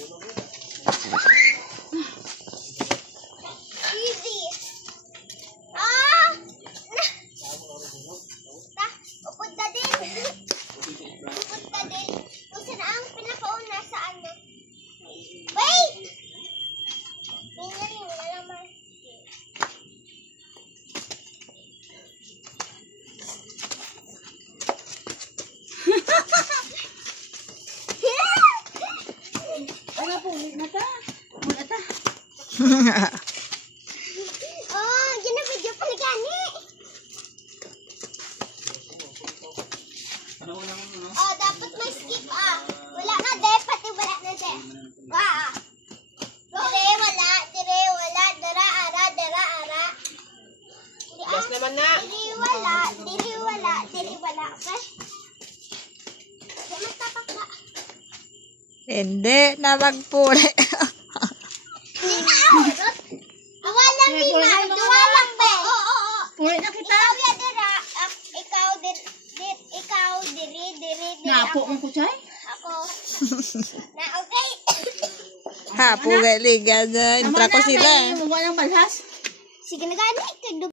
Easy. Upunta din. Upunta din. Kung saan ang pinakauna sa ano. Wait! Tingnan yung lalaman. Ano po, mata? Mata. Oh, ginabidyo pala gani. Oh, dapat may skip Wala na de, pati wala na de. Dire wala, dara ara. Yes naman na. Dire wala. Okay? Mas tapak ba? Hindi na magpuli. Hindi na ako. Awalang lima, duwalang be. Oo. Puli na kita. Ikaw ya dira, ikaw diri. Napo ang kutsay? Ako. Na okay. Ha, pugay liga na. Intra ko sila. Walang balhas. Sige na gani.